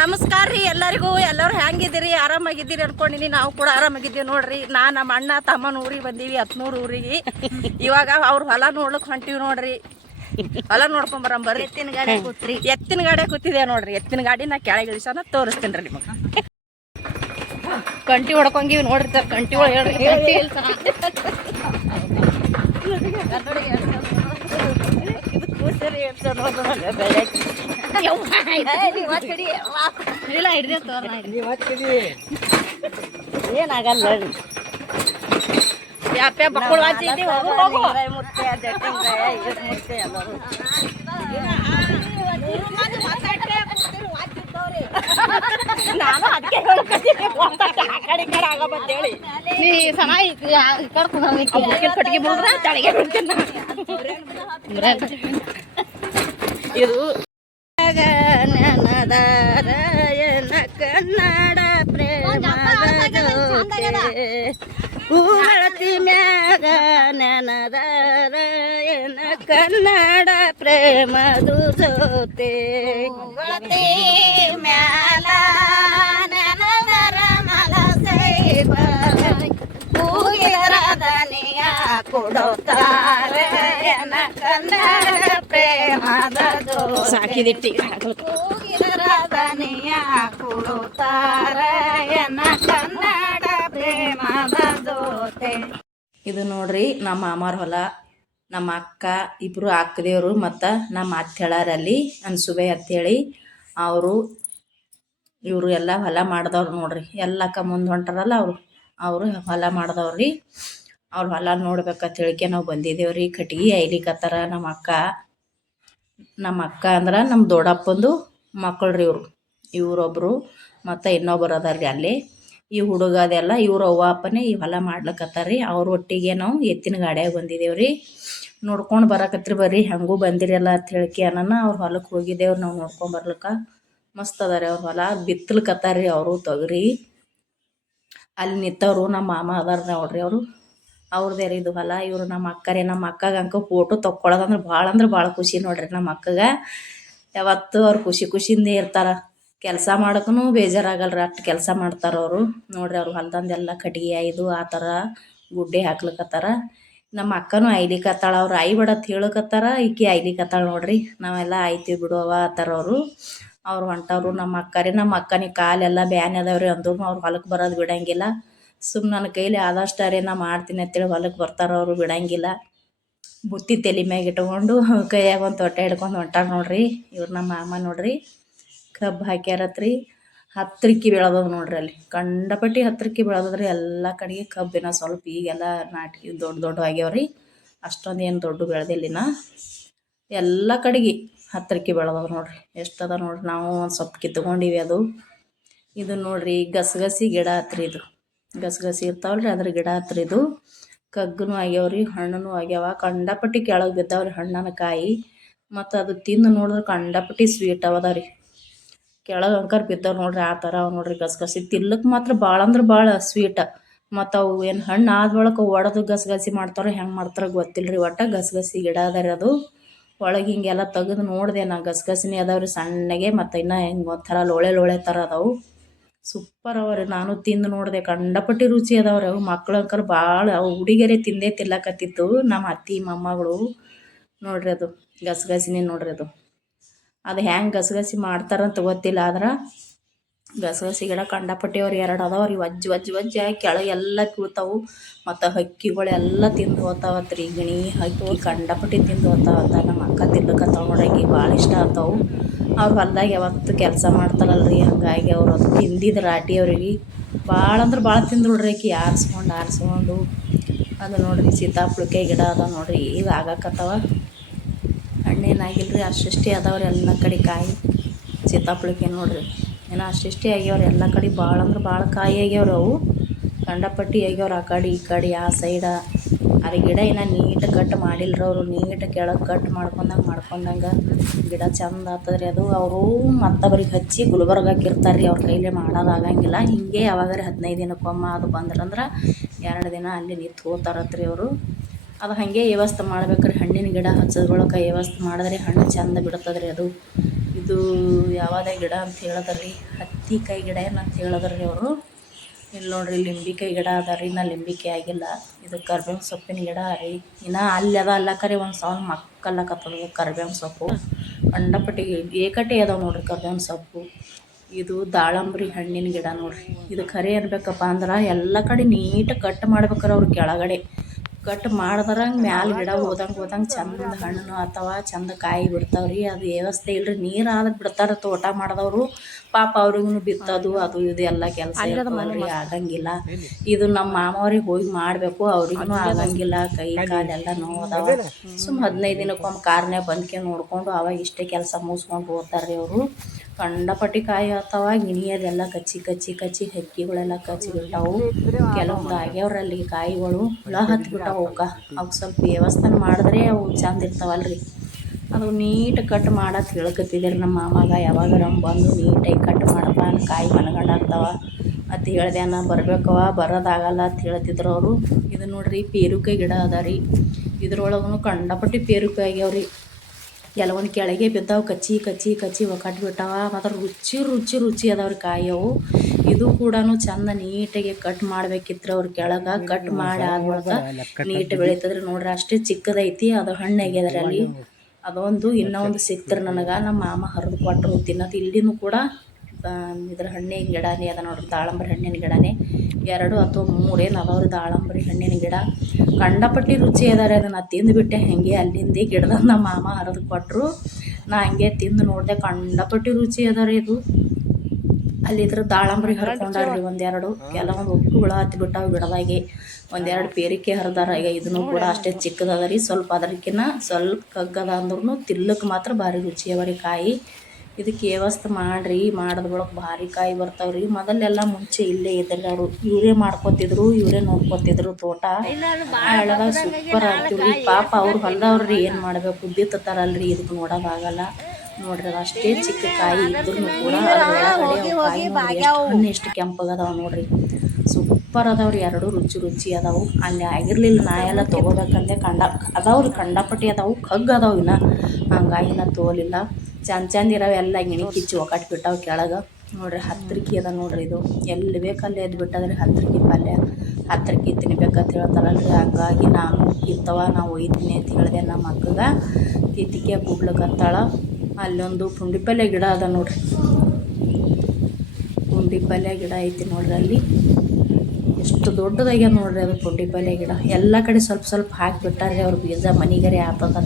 ನಮಸ್ಕಾರ ರೀ ಎಲ್ಲರಿಗೂ. ಎಲ್ಲರೂ ಹೆಂಗಿದ್ದೀರಿ? ಆರಾಮಾಗಿದ್ದೀರಿ ಅನ್ಕೊಂಡಿನಿ. ನಾವು ಕೂಡ ಆರಾಮಾಗಿದ್ದೀವಿ ನೋಡ್ರಿ. ನಾ ನಮ್ಮ ಅಣ್ಣ ತಮ್ಮನ ಊರಿಗೆ ಬಂದೀವಿ ಹತ್ಮೂರು ಊರಿಗೆ. ಇವಾಗ ಅವ್ರ ಹೊಲ ನೋಡ್ಲಿಕ್ಕೆ ಹೊಂಟಿವಿ ನೋಡ್ರಿ. ಹೊಲ ನೋಡ್ಕೊಂಡ್ ಬರಂಬರ್ರಿ ಎತ್ತಿನ ಗಾಡಿ ಕೂತ್ರಿ. ಎತ್ತಿನ ಗಾಡಿ ಕೂತಿದೆ ನೋಡ್ರಿ. ಎತ್ತಿನ ಗಾಡಿ ನಾ ಕೆಳಗೆ ಇಳಿಸೋಣ ತೋರಿಸ್ತೀನಿ ರೀ ನಿಮಗೆ. ಕಂಟಿ ಹೊಡ್ಕೊಂಗಿವಿ ನೋಡ್ರಿ ಸರ್. ಕಂಟಿ ಒಳಗೆ ಹೇಳ್ರಿ ಕಂಟಿ ಇದು ಕೂಸರಿ ಎಳ್ಸೋದು ನೋಡ್ರಿ ಬೆಳಗ್ಗೆ. ಇಲ್ಲ ಹಿಡ್ದೆ ಏನಾಗಲ್ಲ ನೋಡಿ ಯಾಪ್ಯ ಮಕ್ಕಳು ವಾಚಿದ್ದಿ ಹೋಗು ಹೋಗು. ಮುತ್ತೆ ಜಟ್ಟಿಂಗ್ರಾಯ ಇದು ಮುತ್ತೆ ಎಲ್ಲರೂ ನಾನು ಅದಕ್ಕೆ ಹೇಳ್ಕೊತೀನಿ ಆ ಕಡೆ ಈ ಕಡೆ ಆಗಬಂತೇಳಿ ನೀ ಚೆನ್ನಾಗಿ ಕರ್ಕೊಂಡು ಕಟ್ಟಿಗೆ ಬಿಡ್ರ ತಲೆಗೆ ಬಿಡ್ತೀನಿ ಇದು ನನದಾರಾಯಣ ಕನ್ನಡ ಹೂಗಳತಿ ಮ್ಯಾಗ ನನದಾರಾಯಣ ಕನ್ನಡ ಪ್ರೇಮದು ಜೊತೆ. ಮ್ಯಾಲ ಸಾಕಿದಿಟ್ಟಿ ರಾಧನಿಯ ಕನ್ನಡ ಪ್ರೇಮದ ಇದು ನೋಡ್ರಿ ನಮ್ಮ ಮಾಮಾರ ಹೊಲ, ನಮ್ಮ ಅಕ್ಕ, ಇಬ್ರು ಅಕ್ಕದೇವ್ರು ಮತ್ತು ನಮ್ಮ ಅತ್ತೆಳರಲ್ಲಿ ಅನ್ಸುಬೆ ಅಂತೇಳಿ ಅವರು, ಇವರು ಎಲ್ಲ ಹೊಲ ಮಾಡ್ದವ್ರು ನೋಡ್ರಿ. ಎಲ್ಲಕ್ಕ ಮುಂದೆ ಹೊಂಟಾರಲ್ಲ ಅವರು ಅವರು ಹೊಲ ಮಾಡ್ದವ್ರಿ. ಅವ್ರ ಹೊಲ ನೋಡ್ಬೇಕಂತ ಹೇಳಿಕೆ ನಾವು ಬಂದಿದ್ದೇವ್ರಿ ಕಟ್ಗಿ ಐಲಿಕತ್ತಾರ ನಮ್ಮ ಅಕ್ಕ. ನಮ್ಮ ಅಕ್ಕ ಅಂದ್ರೆ ನಮ್ಮ ದೊಡ್ಡಪ್ಪಂದು ಮಕ್ಕಳು ರೀ ಇವರು. ಇವರೊಬ್ಬರು ಮತ್ತು ಇನ್ನೊಬ್ಬರು ಅದಾರ ರೀ ಅಲ್ಲಿ. ಈ ಹುಡುಗ ಅದೆಲ್ಲ ಇವ್ರ ಅವ್ವ ಅಪ್ಪನೇ ಈ ಹೊಲ ಮಾಡ್ಲಕತ್ತಾರ ರೀ ಅವ್ರ ಒಟ್ಟಿಗೆ ನಾವು ಎತ್ತಿನ ಗಾಡ್ಯಾಗ ಬಂದಿದ್ದೇವೆ ರೀ ನೋಡ್ಕೊಂಡು ಬರಕತ್ರಿ ಬರ್ರಿ. ಹೆಂಗೂ ಬಂದಿರಲ್ಲ ಅಂತ ಹೇಳಿಕೆ ಅನ್ನನ ಅವ್ರ ಹೊಲಕ್ಕೆ ಹೋಗಿದ್ದೇವ್ರಿ ನಾವು ನೋಡ್ಕೊಂಡು ಬರ್ಲಿಕ್ಕೆ. ಮಸ್ತ್ ಅದ ರೀ ಅವ್ರ ಹೊಲ. ಬಿತ್ತಲ್ಕತ್ತಾರ್ರಿ ಅವರು ತೊಗರಿ. ಅಲ್ಲಿ ನಿಂತವ್ರು ನಮ್ಮ ಮಾಮ ಅದಾರ ನೋಡ್ರಿ ಅವರು. ಅವ್ರದ್ದೇ ರೀ ಇದು ಹೊಲ, ಇವರು ನಮ್ಮ ಅಕ್ಕರೇ, ನಮ್ಮ ಅಕ್ಕಗೆ ಅಂಕ ಫೋಟೋ ತಕ್ಕೊಳ್ಳೋದಂದ್ರೆ ಭಾಳ ಅಂದ್ರೆ ಭಾಳ ಖುಷಿ ನೋಡ್ರಿ ನಮ್ಮ ಅಕ್ಕಗೆ. ಯಾವತ್ತು ಅವ್ರು ಖುಷಿ ಖುಷಿಯಿಂದ ಇರ್ತಾರ. ಕೆಲಸ ಮಾಡೋಕ್ಕೂ ಬೇಜಾರಾಗಲ್ರಿ ಅಷ್ಟು ಕೆಲಸ ಮಾಡ್ತಾರ ಅವರು. ನೋಡ್ರಿ ಅವ್ರು ಹೊಲ್ದಂದೆಲ್ಲ ಕಟ್ಗೆ ಇದು ಆ ಥರ ಗುಡ್ಡೆ ಹಾಕ್ಲಿಕ್ಕತ್ತಾರ ನಮ್ಮ ಅಕ್ಕನೂ ಐಲಿಕತ್ತಾಳ ಅವ್ರು ಐ ಬಿಡತ್ ಹೇಳಕತ್ತಾರ, ಈಕಿ ಐಲಿಕತ್ತಾಳ ನೋಡ್ರಿ. ನಾವೆಲ್ಲ ಆಯ್ತೀವಿ ಬಿಡುವ ಆ ಥರ ಅವರು. ಅವ್ರು ಹೊಂಟವ್ರು ನಮ್ಮ ಅಕ್ಕರಿ, ನಮ್ಮ ಅಕ್ಕನಿಗೆ ಕಾಲೆಲ್ಲ ಬ್ಯಾನ್ ಅದಾವ್ರಿ ಅಂದ್ರು, ಅವ್ರು ಹೊಲಕ್ಕೆ ಬರೋದು ಬಿಡಂಗಿಲ್ಲ. ಸುಮ್ಮನೆ ನನ್ನ ಕೈಲಿ ಆದಷ್ಟು ನಾ ಮಾಡ್ತೀನಿ ಅಂತೇಳಿ ಹೊಲಕ್ಕೆ ಬರ್ತಾರ ಅವರು, ಬಿಡಂಗಿಲ್ಲ. ಬುತ್ತಿ ತಲೆ ಮ್ಯಾಗ ಇಟ್ಕೊಂಡು ಕೈಯಾಗ ಒಂದು ತೊಟ್ಟೆ ಹಿಡ್ಕೊಂಡು ಹೊಂಟಾರ ನೋಡ್ರಿ. ಇವ್ರು ನಮ್ಮ ಮಾಮ ನೋಡ್ರಿ. ಕಬ್ಬು ಹಾಕ್ಯಾರತ್ರಿ. ಹತ್ತಿರಕ್ಕೆ ಬೆಳೆದದ ನೋಡ್ರಿ ಅಲ್ಲಿ. ಕಂಡಪಟ್ಟಿ ಹತ್ತಿರಕ್ಕೆ ಬೆಳೆದದ್ರಿ. ಎಲ್ಲ ಕಡೆಗೆ ಕಬ್ಬಿನ ಸ್ವಲ್ಪ ಈಗೆಲ್ಲ ನಾಟಿ ದೊಡ್ಡ ದೊಡ್ಡ ಆಗ್ಯಾವ್ರಿ. ಅಷ್ಟೊಂದು ಏನು ದೊಡ್ಡ ಬೆಳೆದಿಲ್ಲಿನ ಎಲ್ಲ ಕಡೆಗೆ ಹತ್ತಿರಕ್ಕೆ ಬೆಳೆದವ ನೋಡ್ರಿ. ಎಷ್ಟದ ನೋಡ್ರಿ. ನಾವು ಒಂದು ಸ್ವಲ್ಪ ಕಿತ್ಕೊಂಡಿವಿ ಅದು. ಇದು ನೋಡ್ರಿ ಗಸಗಸಿ ಗಿಡ ಹತ್ರಿ ಇದು. ಗಸಗಸಿ ರೀ ಅದ್ರ ಗಿಡ ಹತ್ರಿ ಇದು. ಕಗ್ಗನು ಆಗ್ಯಾವ್ರಿ ಹಣ್ಣು ಆಗ್ಯಾವ. ಕಂಡಪಟ್ಟಿ ಕೆಳಗೆ ಬಿದ್ದಾವ್ರಿ ಹಣ್ಣನ ಕಾಯಿ. ಮತ್ತು ಅದು ತಿಂದು ನೋಡಿದ್ರೆ ಕಂಡಪಟ್ಟಿ ಸ್ವೀಟ್ ಅವದಾವ್ರಿ ಕೆಳಗೆ ಅಂಕರ್ ಬಿದ್ದಾವ ನೋಡ್ರಿ, ಆ ಥರ ಅವ ನೋಡ್ರಿ ಗಸಗಸಿ. ತಿನ್ಲಕ್ಕೆ ಮಾತ್ರ ಭಾಳ ಅಂದ್ರೆ ಭಾಳ ಸ್ವೀಟ ಮತ್ತು ಅವು ಏನು ಹಣ್ಣು ಆದ ಬಳಿಕ ಒಡೆದು ಗಸಗಸಿ ಮಾಡ್ತಾರೋ ಹೆಂಗೆ ಮಾಡ್ತಾರೋ ಗೊತ್ತಿಲ್ಲ ಒಟ್ಟು ಗಸಗಸಿ ಗಿಡ ಅದ ರೀ ಅದು. ಒಳಗೆ ಹಿಂಗೆಲ್ಲ ತೆಗೆದು ನೋಡಿದೆ ನಾ ಗಸಗಸಿನೇ ಅದಾವ್ರಿ ಸಣ್ಣಗೆ, ಮತ್ತು ಇನ್ನೂ ಹೆಂಗೆ ಒಂಥರ ಲೋಳೆ ಲೋಳೆ ಥರ ಅದಾವು. ಸೂಪರ್ ಅವ ರೀ ನಾನು ತಿಂದು ನೋಡಿದೆ. ಕಂಡಪಟ್ಟಿ ರುಚಿ ಅದಾವ್ರಿ. ಅವು ಮಕ್ಳು ಅಂಕರ್ ಭಾಳ ಅವು ಹುಡುಗಿಯರೇ ತಿಂದೇ ತಿಲ್ಲಕತ್ತಿತ್ತು ನಮ್ಮ ಅತ್ತಿ ಮೊಮ್ಮಗಳು ನೋಡ್ರಿ ಅದು. ಗಸಗಸಿನೇ ನೋಡ್ರಿ ಅದು. ಅದು ಹೆಂಗೆ ಗಸಗಸಿ ಮಾಡ್ತಾರಂತ ಗೊತ್ತಿಲ್ಲ. ಆದ್ರೆ ಗಸಗಸಿ ಗಿಡ ಕಂಡಪಟ್ಟಿ ಅವ್ರು ಎರಡು ಅದಾವ್ರಿ ವಜ್ಜಿ ವಜ್ಜಿ ವಜ್ಜಿ ಆಗಿ ಕೆಳಗೆ ಎಲ್ಲ ಬೀಳ್ತಾವು ಮತ್ತು ಹಕ್ಕಿಗಳೆಲ್ಲ ತಿಂದು ಹೋಗ್ತಾವತ್ರಿ ಗಿಣಿ ಹಕ್ಕಿ ಕಂಡಪಟ್ಟಿ ತಿಂದು ಹೋಗ್ತಾವತ್ತ ನಮ್ಮ ಅಕ್ಕ ತಿನ್ಲಕತ್ತಾವ ನೋಡಕ್ಕೆ ಭಾಳ ಇಷ್ಟ ಆಗ್ತಾವು. ಅವ್ರ ಹೊಲ್ದಾಗ ಯಾವತ್ತು ಕೆಲಸ ಮಾಡ್ತಾರಲ್ರಿ, ಹಂಗಾಗಿ ಅವ್ರು ಅದು ತಿಂದಿದ್ದು ರಾಟಿ ಅವ್ರಿಗೆ. ಭಾಳ ಅಂದ್ರೆ ಭಾಳ ತಿಂದು ಆಕಿ, ಆರಿಸ್ಕೊಂಡು ಆರಿಸ್ಕೊಂಡು. ಅದು ನೋಡಿರಿ ಸೀತಾಫಲಕ್ಕೆ ಗಿಡ ಅದ ನೋಡಿರಿ ಈಗ ಆಗಾಕತ್ತವ. ಹಣ್ಣೇನಾಗಿಲ್ಲ ರೀ ಅಷ್ಟಷ್ಟೇ ಅದಾವ್ರಿ ಎಲ್ಲ ಕಡೆ ಕಾಯಿ. ಸೀತಾಫಲಕ್ಕೆ ನೋಡಿರಿ, ಏನೋ ಅಷ್ಟಿಷ್ಟೇ ಆಗ್ಯಾವ್ರಿ ಎಲ್ಲ ಕಡೆ. ಭಾಳ ಅಂದ್ರೆ ಭಾಳ ಕಾಯಿ ಆಗ್ಯಾವ್ರಿ ಅವು. ಕಂಡಪಟ್ಟಿ ಆಗ್ಯಾವ್ರಿ ಆ ಕಡೆ, ಈ ಕಡೆ, ಆ ಸೈಡ. ಅದು ಗಿಡ ಇನ್ನೂ ನೀಟ್ ಕಟ್ ಮಾಡಿಲ್ಲ ಅವರು, ನೀಟ್ ಕೆಳಗೆ ಕಟ್ ಮಾಡ್ಕೊಂಡಂಗೆ ಮಾಡ್ಕೊಂಡಂಗೆ ಗಿಡ ಚಂದ ಆಗ್ತದ್ರಿ ಅದು. ಅವರು ಮತ್ತೊಬ್ರಿಗೆ ಹಚ್ಚಿ ಗುಲ್ಬರ್ಗಕ್ಕೆ ಇರ್ತಾರೆ ರೀ ಅವ್ರ ಕೈಲೇ ಮಾಡೋದಾಗಂಗಿಲ್ಲ ಹಿಂಗೆ ಯಾವಾಗಾರ ಹದಿನೈದು ದಿನಕ್ಕೊಮ್ಮೆ ಅದು ಬಂದ್ರಂದ್ರೆ ಎರಡು ದಿನ ಅಲ್ಲಿ ನಿಂತು ಹೋಗ್ತಾರತ್ರಿ ಅವರು. ಅದು ಹಾಗೆ ವ್ಯವಸ್ಥೆ ಮಾಡ್ಬೇಕ್ರಿ. ಹಣ್ಣಿನ ಗಿಡ ಹಚ್ಚೋದ್ರೊಳಗೆ ವ್ಯವಸ್ಥೆ ಮಾಡಿದ್ರೆ ಹಣ್ಣು ಚಂದ ಬಿಡ್ತದ್ರಿ ಅದು. ಇದು ಯಾವಾಗ ಗಿಡ ಅಂತ ಹೇಳಿದ್ರಿ? ಕೈ ಗಿಡ ಏನಂತ ಹೇಳಿದ್ರಿ ಅವರು. ಇಲ್ಲಿ ನೋಡ್ರಿ ಲಿಂಬಿಕಾಯಿ ಗಿಡ ಅದ ರೀ ನಾ ಲಿಂಬಿಕಾಯಿ ಆಗಿಲ್ಲ. ಇದು ಕರ್ಬೇವಿನ ಸೊಪ್ಪಿನ ಗಿಡ ರೀ. ಇನ್ನ ಅಲ್ಲಿ ಅದ, ಅಲ್ಲ ಕರೆ ಒಂದು ಸಾವಿರ ಮಕ್ಕಲ್ಲಕತ್ತದ ಕರ್ಬೇವಿನ ಸೊಪ್ಪು. ಅಂಡಪಟ್ಟಿ ಏಕಟ್ಟೆ ಅದಾವ ನೋಡ್ರಿ ಕರ್ಬೇವಿನ ಸೊಪ್ಪು. ಇದು ದಾಳಂಬ್ರಿ ಹಣ್ಣಿನ ಗಿಡ ನೋಡ್ರಿ. ಇದು ಖರೆ ಅನ್ಬೇಕಪ್ಪ ಅಂದ್ರೆ ಎಲ್ಲ ಕಡೆ ನೀಟಾಗಿ ಕಟ್ ಮಾಡ್ಬೇಕ್ರಿ ಅವ್ರ ಕೆಳಗಡೆ. ಕಟ್ ಮಾಡ್ದ್ರಂಗೆ ಮ್ಯಾಲ ಗಿಡ ಹೋದಂಗೆ ಹೋದಂಗೆ ಚಂದ ಹಣ್ಣು ಅಥವಾ ಚಂದ ಕಾಯಿ ಬಿಡ್ತಾವ್ರಿ. ಅದು ವ್ಯವಸ್ಥೆ ಇಲ್ರಿ. ನೀರು ಆದ್ರೆ ಬಿಡ್ತಾರೆ ತೋಟ ಮಾಡಿದವರು. ಪಾಪ ಅವ್ರಿಗೂ ಬಿತ್ತದು ಅದು ಇದು ಎಲ್ಲ ಕೆಲಸ ರೀ ಆಗಂಗಿಲ್ಲ. ಇದು ನಮ್ಮ ಮಾಮವ್ರಿಗೆ ಹೋಗಿ ಮಾಡಬೇಕು. ಅವ್ರಿಗೂ ಆಗಂಗಿಲ್ಲ. ಕೈ ಕಾಲೆಲ್ಲ ನೋವು ಅದಾವ. ಸುಮ್ಮ ಹದಿನೈದು ದಿನಕ್ಕೊಮ್ಮೆ ಕಾರ್ನೇ ಬಂದ್ಕೆ ನೋಡ್ಕೊಂಡು ಅವಾಗ ಇಷ್ಟೇ ಕೆಲಸ ಮುಗಿಸ್ಕೊಂಡು ಹೋಗ್ತಾರೆ ಅವರು. ಕಂಡಪಟ್ಟಿ ಕಾಯಿ ಆಗ್ತಾವ ಗಿಣಿಯದೆಲ್ಲ ಕಚ್ಚಿ ಕಚ್ಚಿ ಕಚ್ಚಿ ಹಕ್ಕಿಗಳೆಲ್ಲ ಕಚ್ಚಿ ಬಿಟ್ಟಾವು ಕೆಲವೊಂದು ಆಗ್ಯಾವ್ರಲ್ಲಿ ಕಾಯಿಗಳು ಹುಳ ಹತ್ತಿ ಬಿಟ್ಟಾವು ಅವಕ್ಕೆ ಅವಕ್ಕೆ ಸ್ವಲ್ಪ ವ್ಯವಸ್ಥೆ ಮಾಡಿದ್ರೆ ಅವು ಚಂದ ಇರ್ತಾವಲ್ರಿ. ಅದು ನೀಟ್ ಕಟ್ ಮಾಡಕ್ಕೆ ಹೇಳ್ಕತ್ತಿದ್ದೀರಿ ನಮ್ಮ ಮಾಮಾಗ. ಯಾವಾಗಾರ ಬಂದು ನೀಟಾಗಿ ಕಟ್ ಮಾಡಪ್ಪ ಕಾಯಿ ಮನಗಂಡಾಗ್ತಾವ. ಅಂತ ಹೇಳ್ದ್ಯಾನ ಬರ್ಬೇಕವ ಬರೋದಾಗಲ್ಲ ಅಂತ ಹೇಳ್ತಿದ್ರು ಅವರು. ಇದು ನೋಡ್ರಿ ಪೇರುಕಾಯಿ ಗಿಡ ಅದ ರೀ ಇದ್ರೊಳಗೂ ಕಂಡಪಟ್ಟಿ ಪೇರುಕಾಯಿ ಆಗ್ಯಾವ್ರಿ. ಕೆಲವೊಂದು ಕೆಳಗೆ ಬಿದ್ದಾವ ಕಚ್ಚಿ ಕಚ್ಚಿ ಕಚ್ಚಿ ಬಿಟ್ಟಾವ. ಮತ್ತು ರುಚಿ ರುಚಿ ರುಚಿ ಅದಾವ್ರಿ ಕಾಯಿ ಅವು. ಇದು ಕೂಡ ಚಂದ ನೀಟಾಗಿ ಕಟ್ ಮಾಡ್ಬೇಕಿತ್ತು ಅವ್ರ ಕೆಳಗೆ. ಕಟ್ ಮಾಡಿ ಆದ್ಮೇಲೆ ನೀಟ್ ಬೆಳೀತದ್ರಿ. ನೋಡ್ರಿ ಅಷ್ಟೇ ಚಿಕ್ಕದೈತಿ ಅದು ಹಣ್ಣು ಆಗ್ಯದ್ರಿ ಅಲ್ಲಿ. ಅದೊಂದು ಇನ್ನೊಂದು ಸಿಕ್ತ್ರಿ ನನಗೆ. ನಮ್ಮ ಮಾಮ ಹರಿದು ಕೊಟ್ಟರು ತಿನ್ನೋದು. ಇಲ್ಲಿನೂ ಕೂಡ ಇದ್ರ ಹಣ್ಣಿನ ಗಿಡನೇ ಅದ ನೋಡ್ರಿ ದಾಳಂಬ್ರಿ ಹಣ್ಣಿನ ಗಿಡನೇ. ಎರಡು ಅಥವಾ ಮೂರೇನು ಅದಾವ್ರಿ ದಾಳಂಬ್ರಿ ಹಣ್ಣಿನ ಗಿಡ. ಕಂಡಪಟ್ಟಿ ರುಚಿ ಅದಾರೆ ಅದನ್ನು ತಿಂದುಬಿಟ್ಟೆ ಹಾಗೆ? ಅಲ್ಲಿಂದ ಗಿಡದ ನಮ್ಮ ಮಾಮ ಹರಿದು ಕೊಟ್ಟರು ನಾ ಹಂಗೆ ತಿಂದು ನೋಡಿದೆ ಕಂಡಪಟ್ಟಿ ರುಚಿ ಅದಾರೆ ಇದು. ಅಲ್ಲಿ ಇದ್ರ ದಾಳಂಬ್ರಿ ಹರ್ಕೊಂಡಾರ್ರಿ ಒಂದೆರಡು. ಕೆಲವೊಂದು ಉಪ್ಪು ಹುಳ ಹತ್ತಿ ಬಿಟ್ಟಾವ ಗಿಡದಾಗೆ. ಒಂದೆರಡು ಪೇರಿಕೆ ಹರಿದಾರ. ಈಗ ಇದನ್ನು ಕೂಡ ಅಷ್ಟೇ ಚಿಕ್ಕದದ ರೀ. ಸ್ವಲ್ಪ ಅದಕ್ಕಿನ್ನ ಸ್ವಲ್ಪ ಕಗ್ಗದ ಅಂದ್ರೂ ತಿಲ್ಲಕ್ಕೆ ಮಾತ್ರ ಭಾರಿ ರುಚಿ ಅವರಿ ಕಾಯಿ. ಇದಕ್ಕೆ ವ್ಯವಸ್ಥೆ ಮಾಡಿರಿ, ಮಾಡಿದ ಬಳಕ ಭಾರಿ ಕಾಯಿ ಬರ್ತಾವ್ರಿ. ಮೊದಲೆಲ್ಲ ಮುಂಚೆ ಇಲ್ಲೇ ಇದ್ರಿ ಅವರು. ಇವರೇ ಮಾಡ್ಕೊತಿದ್ರು, ಇವರೇ ನೋಡ್ಕೊತಿದ್ರು ತೋಟ. ಹಳ್ಳದಾಗ ಸೂಪರ್ ಆಗ್ತಿವ್ರಿ. ಪಾಪ ಅವ್ರು ಹೊಲ್ದವ್ರಿ ಏನು ಮಾಡಬೇಕು? ಬಿತ್ತತಾರಲ್ರಿ ಇದಕ್ಕೆ ನೋಡೋದಾಗಲ್ಲ ನೋಡ್ರಿ ಅಷ್ಟೇ ಚಿಕ್ಕ ಕಾಯಿ ಇದ್ರೂ ಕೂಡ ಎಷ್ಟು ಕೆಂಪಗದಾವ ನೋಡ್ರಿ. ಸೂಪರ್ ಅದಾವ್ರಿ. ಎರಡು ರುಚಿ ರುಚಿ ಅದಾವು. ಅಲ್ಲಿ ಆಗಿರ್ಲಿಲ್ಲ, ನಾ ಎಲ್ಲ ತೊಗೋಬೇಕಂದೆ ಕಂಡ, ಅದಾವ್ರಿ, ಕಂಡಪಟ್ಟಿ ಅದಾವು ಕಗ್ಗ ಅದಾವು ಇನ್ನ. ಹಂಗಾಗಿ ನಾ ತೊಗೊಲಿಲ್ಲ ಚಂದ ಚಂದ ಇರವೆ ಎಲ್ಲ ಗಿಣಿ ಕಿಚ್ಚು ಒಕ್ಕಟ್ಟು ಬಿಟ್ಟಾವ ಕೆಳಗೆ. ನೋಡ್ರಿ ಹತ್ತರಿಕೆ ಅದ ನೋಡ್ರಿ ಇದು. ಎಲ್ಲಿ ಬೇಕಲ್ಲಿ ಎದ್ದು ಬಿಟ್ಟದ್ರಿ ಹತ್ತರಿಕೆ ಪಲ್ಯ. ಹತ್ತರಿಕೆ ತಿನ್ಬೇಕಂತ ಹೇಳ್ತಾರಲ್ರಿ. ಹಂಗಾಗಿ ನಾನು ಇತ್ತವ ನಾವು ಒಯ್ತೀನಿ ಅಂತ ಹೇಳಿದೆ ನಮ್ಮ ಅಕ್ಕಗೆ. ಕಿತ್ತಿಕೆ ಕೂಡ್ಲಕತ್ತಾಳ ಅಲ್ಲೊಂದು ಪುಂಡಿ ಪಲ್ಯ ಗಿಡ ಅದ ನೋಡ್ರಿ. ಪುಂಡಿ ಪಲ್ಯ ಗಿಡ ಐತಿ ನೋಡ್ರಿ ಅಲ್ಲಿ. ಎಷ್ಟು ದೊಡ್ಡದಾಗ್ಯದ ನೋಡ್ರಿ ಅದು ಪುಂಡಿ ಪಲ್ಯ ಗಿಡ. ಎಲ್ಲ ಕಡೆ ಸ್ವಲ್ಪ ಸ್ವಲ್ಪ ಹಾಕಿಬಿಟ್ಟಾರ್ರಿ ಅವ್ರ ಬೀಜ ಮನಿಗರೆ ಆತದ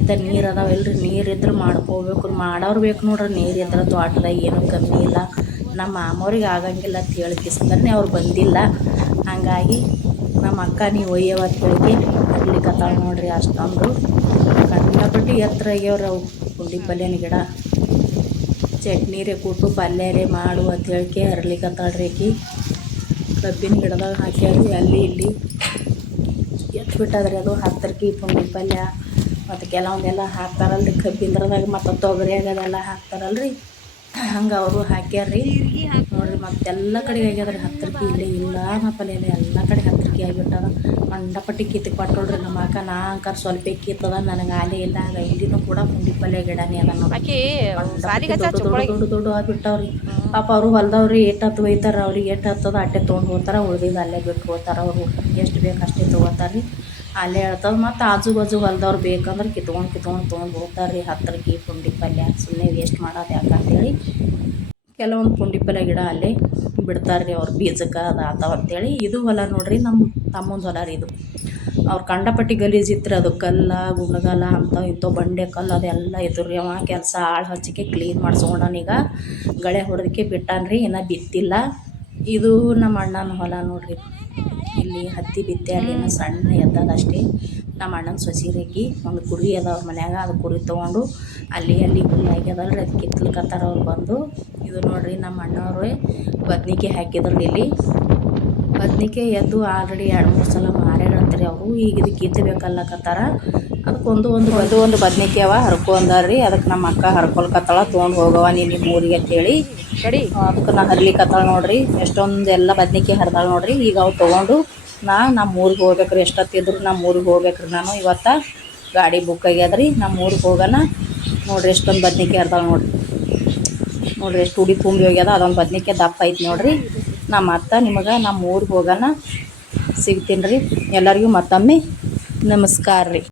ಆಯ್ತಾ ನೀರು ಅದಾವಲ್ರಿ ನೀರು ಇದ್ರೆ ಮಾಡ್ಕೋಬೇಕು. ಮಾಡೋರು ಬೇಕು ನೋಡ್ರಿ, ನೀರು ಇದ್ರೆ ತೋಟದಾಗ ಏನೂ ಕಮ್ಮಿ ಇಲ್ಲ. ನಮ್ಮ ಮಾಮವ್ರಿಗೆ ಆಗಂಗಿಲ್ಲ ಅಂತ ಹೇಳಿ ಕಿಸ್ಕರ್ನೆ ಅವ್ರು ಬಂದಿಲ್ಲ. ಹಾಗಾಗಿ ನಮ್ಮ ಅಕ್ಕ ನೀವು ಒಯ್ಯವತ್ತು ಅಂತ ಹೇಳಿ ಹರ್ಲಿಕತ್ತಾಳ ನೋಡ್ರಿ ಅಷ್ಟೊಂದು. ಕಂಡಪಟ್ಟು ಎತ್ತರ ಆಗ್ಯಾವ್ರಿ ಅವು ಪುಂಡಿ ಪಲ್ಯನ ಗಿಡ. ಚಟ್ನಿರೇ ಕೂಟು ಪಲ್ಯರೇ ಮಾಡು ಅಂತ ಹೇಳ್ಕೆ ಆಕಿ. ಕಬ್ಬಿನ ಗಿಡದಾಗ ಹಾಕ್ಯಾರಿ ಅಲ್ಲಿ ಇಲ್ಲಿ. ಎತ್ತಿಬಿಟ್ಟಾದ್ರಿ ಅದು ಹತ್ತರ್ಕಿ ಪುಂಡಿ ಪಲ್ಯ. ಮತ್ತು ಕೆಲವೊಂದೆಲ್ಲ ಹಾಕ್ತಾರಲ್ರಿ ಕಬ್ಬಿಂದ್ರದಾಗ ಮತ್ತು ತೊಗರಿ ಅದೆಲ್ಲ ಹಾಕ್ತಾರಲ್ರಿ. ಹಂಗೆ ಅವರು ಹಾಕ್ಯಾರ್ರಿ. ನೋಡ್ರಿ ಮತ್ತೆಲ್ಲ ಕಡೆ ಆಗ್ಯದ್ರಿ ಹತ್ತಿರಕ್ಕೆ ಇಲ್ಲಿ ಇಲ್ಲ ಪಲ್ಯ ಎಲ್ಲ ಕಡೆ ಹತ್ತಿರಕ್ಕೆ ಆಗಿಬಿಟ್ಟದ ಮಂಡಪಟ್ಟಿ ಕಿತ್ತು ಕೊಟ್ಟೋಳ್ರಿ ನಮ್ಮ ಅಕ್ಕ ನಾ ಅಂಕರ್ ಸ್ವಲ್ಪ ಕಿತ್ತದ ನನಗೆ ಆಲೆ ಇಲ್ಲ ಆಗ ಇಲ್ಲಿನೂ ಕೂಡ ಪುಂಡಿ ಪಲ್ಯ ಗಿಡನೇ ಅದ ನೋಡಿ ದೊಡ್ಡ ದೊಡ್ಡ ಆಗ್ಬಿಟ್ಟವ್ರಿ. ಪಾಪ ಅವರು ಹೊಲ್ದವ್ರಿ ಎಷ್ಟು ಹತ್ತು ಒಯ್ತಾರ ಅವ್ರಿಗೆ ಎಷ್ಟು ಹತ್ತದ ಅಟ್ಟೆ ತೊಗೊಂಡು ಹೋಗ್ತಾರ ಉಳ್ದಿದ್ದು ಅಲ್ಲೇ ಬಿಟ್ಟು ಹೋಗ್ತಾರ ಅವರು. ಎಷ್ಟು ಬೇಕು ಅಷ್ಟೇ ತೊಗೋತಾರ್ರಿ. ಅಲ್ಲೇ ಹೇಳ್ತದ ಮತ್ತು ಆಜು ಬಾಜು ಹೊಲ್ದವ್ರು ಬೇಕಂದ್ರೆ ಕಿತ್ಕೊಂಡು ಕಿತ್ಕೊಂಡು ತೊಗೊಂಡು ಹೋಗ್ತಾರೆ ರೀ ಹತ್ತರಕ್ಕೆ ಪುಂಡಿ ಪಲ್ಯ. ಸುಮ್ಮನೆ ವೇಸ್ಟ್ ಮಾಡೋದು ಯಾಕೆ ಅಂತೇಳಿ ಕೆಲವೊಂದು ಪುಂಡಿ ಪಲ್ಯ ಗಿಡ ಅಲ್ಲೇ ಬಿಡ್ತಾರೆ ರೀ ಅವ್ರ ಬೀಜಕ್ಕೆ ಅದು ಆತಾವ ಅಂತೇಳಿ. ಇದು ಹೊಲ ನೋಡ್ರಿ ನಮ್ಮ ತಮ್ಮಂದು ಹೊಲ ರೀ ಇದು. ಅವ್ರು ಕಂಡಪಟ್ಟಿ ಗಲೀಜು ಇತ್ತು ಅದು, ಕಲ್ಲ ಗುಣಗಲ್ಲ ಅಂಥವು ಇಂಥವು ಬಂಡೆ ಕಲ್ಲು ಅದೆಲ್ಲ ಇದ್ರು ರೀ ಅವ. ಕೆಲಸ ಆಳು ಹಚ್ಚಿಕೆ ಕ್ಲೀನ್ ಮಾಡ್ಸ್ಕೊಂಡನೀಗ ಗಳೆ ಹೊಡೆದಕ್ಕೆ ಬಿಟ್ಟಾನ್ರಿ, ಇನ್ನೂ ಬಿತ್ತಿಲ್ಲ. ಇದು ನಮ್ಮ ಅಣ್ಣನ ಹೊಲ ನೋಡ್ರಿ. ಇಲ್ಲಿ ಹತ್ತಿ ಬಿತ್ತೆ ಅಲ್ಲಿನ ಸಣ್ಣ ಎದ್ದಾಗ ಅಷ್ಟೇ ನಮ್ಮ ಅಣ್ಣನ ಸೊಸಿರೇಕಿ ಒಂದು ಕುರಿ ಅದ ಅವ್ರ ಮನ್ಯಾಗ, ಅದು ಕುರಿ ತೊಗೊಂಡು ಅಲ್ಲಿ ಅಲ್ಲಿ ಹುಲ್ಲು ರೀ ಅದು ಕಿತ್ಲಿಕತ್ತಾರ ಅವ್ರು ಬಂದು. ಇದು ನೋಡ್ರಿ ನಮ್ಮ ಅಣ್ಣವ್ರೆ ಬದ್ನಿಕಾಯಿ ಹಾಕಿದ್ರು ಇಲ್ಲಿ. ಬದ್ನಿಕಾಯಿ ಎದ್ದು ಆಲ್ರೆಡಿ ಎರಡು ಮೂರು ಸಲ ಮಾರ್ಯಾರಂತ್ರಿ ಅವರು. ಈಗ ಇದು ಕಿತ್ತಬೇಕಲ್ಲಕತ್ತಾರ. ಅದಕ್ಕೊಂದು ಒಂದು ಒಂದು ಒಂದು ಬದ್ನಿಕಾಯಿ ಅವ ಹರ್ಕೊಂಡಾರ್ರಿ ಅದಕ್ಕೆ ನಮ್ಮ ಅಕ್ಕ ಹರ್ಕೊಳ್ಕತ್ತಾಳ ತೊಗೊಂಡು ಹೋಗವ ನೀನು ನಿಮ್ಮ ಊರಿಗೆ ಅಂತೇಳಿ. ಕಡಿ ಅದಕ್ಕೆ ನಾ ಹರ್ಲಿಕತ್ತಾಳ ನೋಡ್ರಿ. ಎಷ್ಟೊಂದು ಎಲ್ಲ ಬದ್ನಿಕಾಯಿ ಹರಿದಾಳ ನೋಡ್ರಿ. ಈಗ ಅವು ತೊಗೊಂಡು ನಾ ನಮ್ಮ ಊರಿಗೆ ಹೋಗ್ಬೇಕ್ರಿ. ಎಷ್ಟೊತ್ತಿದ್ರು ನಮ್ಮ ಊರಿಗೆ ಹೋಗ್ಬೇಕ್ರಿ ನಾನು. ಇವತ್ತು ಗಾಡಿ ಬುಕ್ ಆಗ್ಯದ್ರಿ. ನಮ್ಮ ಊರಿಗೆ ಹೋಗೋಣ. ನೋಡ್ರಿ ಎಷ್ಟೊಂದು ಬದ್ನಿಕಾಯಿ ಹರ್ದಾಳ ನೋಡ್ರಿ. ನೋಡ್ರಿ ಎಷ್ಟು ಉಡಿ ತುಂಬಿ ಹೋಗ್ಯದ. ಅದೊಂದು ಬದ್ನಿಕಾಯಿ ದಪ್ಪ ಐತಿ ನೋಡ್ರಿ. ನಮ್ಮ ಅತ್ತ ನಿಮಗೆ ನಮ್ಮ ಊರಿಗೆ ಹೋಗೋಣ. ಸಿಗ್ತೀನಿ ರೀ ಎಲ್ಲರಿಗೂ ಮತ್ತೊಮ್ಮೆ ನಮಸ್ಕಾರ ರೀ